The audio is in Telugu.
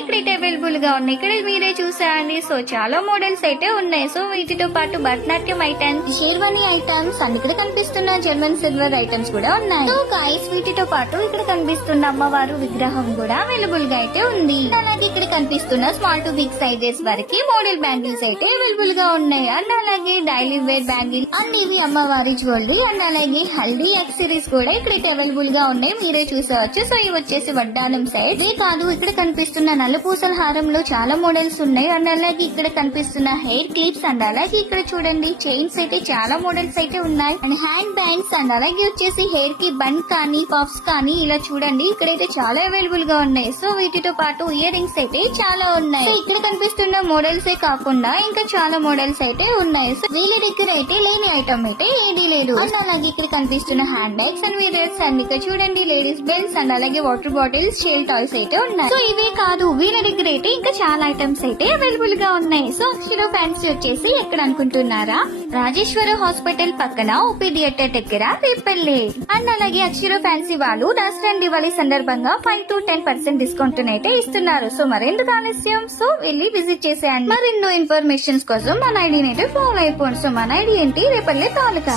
ఇక్కడైతే అవైలబుల్ గా ఉన్నాయి. ఇక్కడ మీరే చూసారండి. సో చాలా మోడల్స్ అయితే ఉన్నాయి. సో వీటితో పాటు Bharatanatyam items, sherwani items and ఇక్కడ కనిపిస్తున్న జర్మన్ సిల్వర్ ఐటమ్స్ కూడా ఉన్నాయి. సో గైస్ వీటితో పాటు ఇక్కడ కనిపిస్తున్న అమ్మవారు విగ్రహం కూడా అవైలబుల్ గా అయితే ఉంది. అలాగే ఇక్కడ కనిపిస్తున్న స్మాల్ టు బిగ్ సైజెస్ వరకు మోడల్ బ్యాంగిల్స్ అయితే అవైలబుల్ గా ఉన్నాయి. అండ్ అలాగే డైలీ వేర్ బ్యాంగిల్ అండ్ ఇవి అమ్మవారి జ్యువెలరీ అండ్ అలాగే హల్దీ యాక్సెసరీస్ కూడా ఇక్కడైతే అవైలబుల్ గా ఉన్నాయి. మీరే చూసవచ్చు. సో ఇవి వచ్చేసి వడ్డానం సైడ్. ఇదే కాదు ఇక్కడ కనిపిస్తున్న నల్లపూసల హారంలో చాలా మోడల్స్ ఉన్నాయి. అండ్ అలాగే ఇక్కడ కనిపిస్తున్న హెయిర్ క్లిప్స్ అండ్ అలాగే ఇక్కడ చూడండి చైన్స్ అయితే చాలా మోడల్స్ అయితే ఉన్నాయి. అండ్ హ్యాండ్ బ్యాండ్స్ అండ్ అలాగే వచ్చేసి హెయిర్ కి బన్ కానీ పఫ్స్ కానీ ఇలా చూడండి ఇక్కడైతే చాలా అవైలబుల్ గా ఉన్నాయి. సో వీటితో పాటు ఇయర్ రింగ్స్ అయితే చాలా ఉన్నాయి. సో ఇక్కడ కనిపిస్తున్న మోడల్స్ కాకుండా ఇంకా చాలా మోడల్స్ అయితే ఉన్నాయి. సో వీళ్ళ దగ్గర అయితే లేని ఐటమ్ అయితే ఏదీ లేదు. అండ్ అలాగే ఇక్కడ కనిపిస్తున్న హ్యాండ్ బ్యాగ్స్ అండ్ వీరర్స్ అండ్ ఇక్కడ చూడండి లేడీస్ బెల్ట్స్ అండ్ అలాగే వాటర్ బాటిల్స్, షేల్ టాయ్స్ అయితే ఉన్నాయి. సో ఇవే కాదు వీళ్ళ దగ్గర అయితే ఇంకా చాలా ఐటమ్స్ అయితే అవైలబుల్ గా ఉన్నాయి. సో అక్షర ఫ్యాన్సీ వచ్చేసి ఎక్కడ అనుకుంటున్నారా? రాజేశ్వర హాస్పిటల్ పక్కన ఓపీ థియేటర్ దగ్గర రేపల్లె. అండ్ అలాగే అక్షర ఫ్యాన్సీ వాళ్ళు దసరా దివాళీ సందర్భంగా 5 to 10% డిస్కౌంట్ అయితే ఇస్తున్నారు. సో మరెందుకు ఆలస్యం? సో వెళ్ళి విజిట్ చేసేయండి. మరెన్నో ఇన్ఫర్మేషన్స్ కోసం మన ఐడిని అయితే ఫాలో అయిపోండి. సో మన ఐడి ఏంటి? రేపల్లె తాలూకా.